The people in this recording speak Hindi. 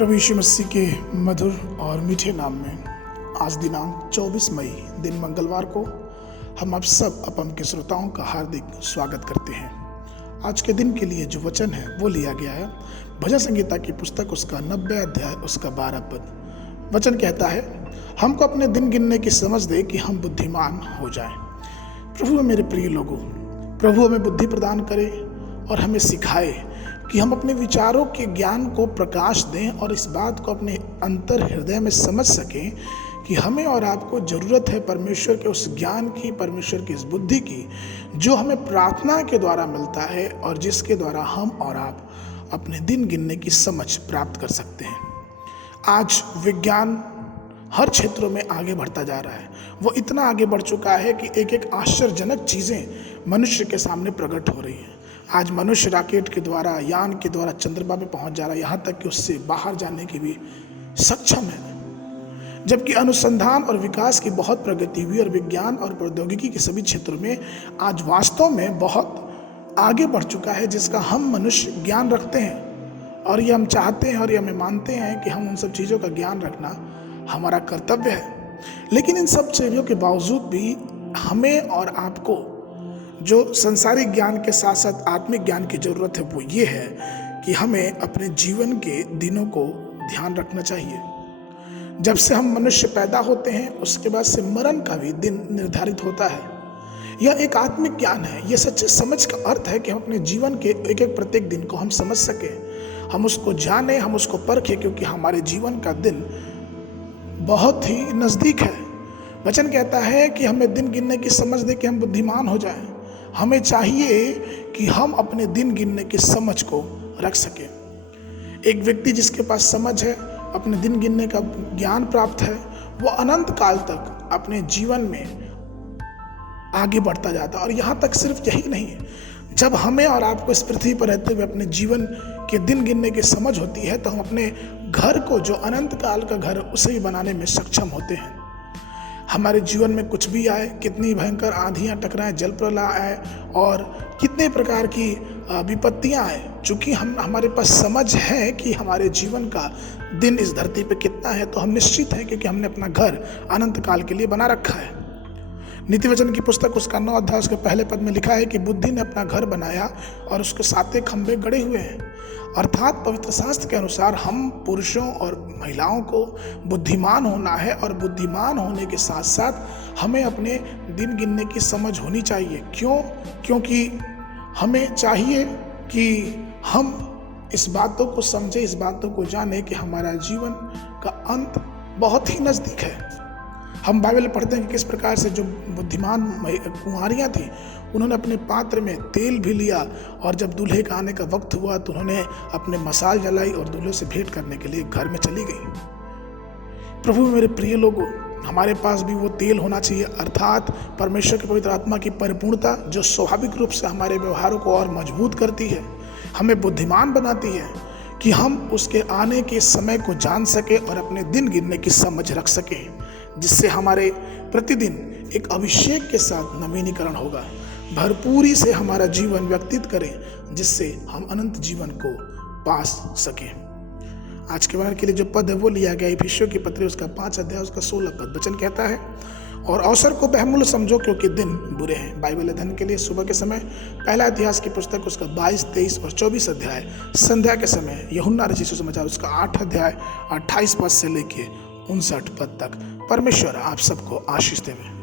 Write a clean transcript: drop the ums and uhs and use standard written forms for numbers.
प्रभु यीशु मसीह के मधुर और मीठे नाम में आज दिनांक 24 मई दिन मंगलवार को हम आप सब अपम के श्रोताओं का हार्दिक स्वागत करते हैं। आज के दिन के लिए जो वचन है वो लिया गया है भजन संगीता की पुस्तक उसका 90 अध्याय उसका 12 पद। वचन कहता है, हमको अपने दिन गिनने की समझ दे कि हम बुद्धिमान हो जाएं। प्रभु मेरे प्रिय लोगों, प्रभु हमें बुद्धि प्रदान करे और हमें सिखाए कि हम अपने विचारों के ज्ञान को प्रकाश दें और इस बात को अपने अंतर हृदय में समझ सकें कि हमें और आपको ज़रूरत है परमेश्वर के उस ज्ञान की, परमेश्वर की इस बुद्धि की जो हमें प्रार्थना के द्वारा मिलता है और जिसके द्वारा हम और आप अपने दिन गिनने की समझ प्राप्त कर सकते हैं। आज विज्ञान हर क्षेत्रों में आगे बढ़ता जा रहा है। वो इतना आगे बढ़ चुका है कि एक एक आश्चर्यजनक चीज़ें मनुष्य के सामने प्रकट हो रही हैं। आज मनुष्य रॉकेट के द्वारा, यान के द्वारा चंद्रमा पे पहुंच जा रहा है, यहाँ तक कि उससे बाहर जाने की भी सक्षम है। जबकि अनुसंधान और विकास की बहुत प्रगति हुई और विज्ञान और प्रौद्योगिकी के सभी क्षेत्रों में आज वास्तव में बहुत आगे बढ़ चुका है, जिसका हम मनुष्य ज्ञान रखते हैं और ये हम चाहते हैं और ये हमें मानते हैं कि हम उन सब चीज़ों का ज्ञान रखना हमारा कर्तव्य है। लेकिन इन सब चीज़ों के बावजूद भी हमें और आपको जो संसारिक ज्ञान के साथ साथ आत्मिक ज्ञान की ज़रूरत है वो ये है कि हमें अपने जीवन के दिनों को ध्यान रखना चाहिए। जब से हम मनुष्य पैदा होते हैं उसके बाद से मरण का भी दिन निर्धारित होता है। यह एक आत्मिक ज्ञान है। यह सच्चे समझ का अर्थ है कि हम अपने जीवन के एक एक प्रत्येक दिन को हम समझ सकें, हम उसको जानें, हम उसको परखें, क्योंकि हमारे जीवन का दिन बहुत ही नज़दीक है। वचन कहता है कि हमें दिन गिनने की समझ दे कि हम बुद्धिमान हो जाएं। हमें चाहिए कि हम अपने दिन गिनने की समझ को रख सकें। एक व्यक्ति जिसके पास समझ है, अपने दिन गिनने का ज्ञान प्राप्त है, वो अनंत काल तक अपने जीवन में आगे बढ़ता जाता है। और यहाँ तक सिर्फ यही नहीं है, जब हमें और आपको इस पृथ्वी पर रहते हुए अपने जीवन के दिन गिनने की समझ होती है तो हम अपने घर को, जो अनंत काल का घर, उसे भी बनाने में सक्षम होते हैं। हमारे जीवन में कुछ भी आए, कितनी भयंकर आंधियाँ टकराएं, जल प्रलय आए और कितने प्रकार की विपत्तियाँ आए, चूँकि हमारे पास समझ है कि हमारे जीवन का दिन इस धरती पे कितना है, तो हम निश्चित हैं क्योंकि हमने अपना घर अनंत काल के लिए बना रखा है। नीति वचन की पुस्तक उसका 9 अध्याय उसके पहले पद में लिखा है कि बुद्धि ने अपना घर बनाया और उसके 7 खंभे गड़े हुए हैं। अर्थात पवित्र शास्त्र के अनुसार हम पुरुषों और महिलाओं को बुद्धिमान होना है और बुद्धिमान होने के साथ साथ हमें अपने दिन गिनने की समझ होनी चाहिए। क्यों? क्योंकि हमें चाहिए कि हम इस बातों को समझें, इस बातों को जानें कि हमारा जीवन का अंत बहुत ही नज़दीक है। हम बाइबल में पढ़ते हैं कि किस प्रकार से जो बुद्धिमान कुंवारियाँ थीं, उन्होंने अपने पात्र में तेल भी लिया और जब दूल्हे का आने का वक्त हुआ तो उन्होंने अपने मसाल जलाई और दूल्हे से भेंट करने के लिए घर में चली गई। प्रभु मेरे प्रिय लोगों, हमारे पास भी वो तेल होना चाहिए, अर्थात परमेश्वर की पवित्र आत्मा की परिपूर्णता जो स्वाभाविक रूप से हमारे व्यवहारों को और मजबूत करती है, हमें बुद्धिमान बनाती है कि हम उसके आने के समय को जान सके और अपने दिन गिनने की समझ रख सकें, जिससे हमारे प्रतिदिन एक अभिषेक के साथ नवीनीकरण होगा, भरपूरी से हमारा जीवन व्यतीत करें, जिससे हम अनंत जीवन को पा सकें। आज के वार के लिए जो पद है वो लिया गया इफिसियों की पत्री उसका 5 अध्याय उसका 16 पद। वचन कहता है, और अवसर को बहुमूल्य समझो क्योंकि दिन बुरे हैं। बाइबल अध्ययन के लिए सुबह के समय पहला इतिहास की पुस्तक उसका 22, 23 और 24 अध्याय, संध्या के समय यूहन्ना रचित सुसमाचार उसका 8 अध्याय 28 पद से लेके 59 पद तक। परमेश्वर आप सबको आशीष देवे।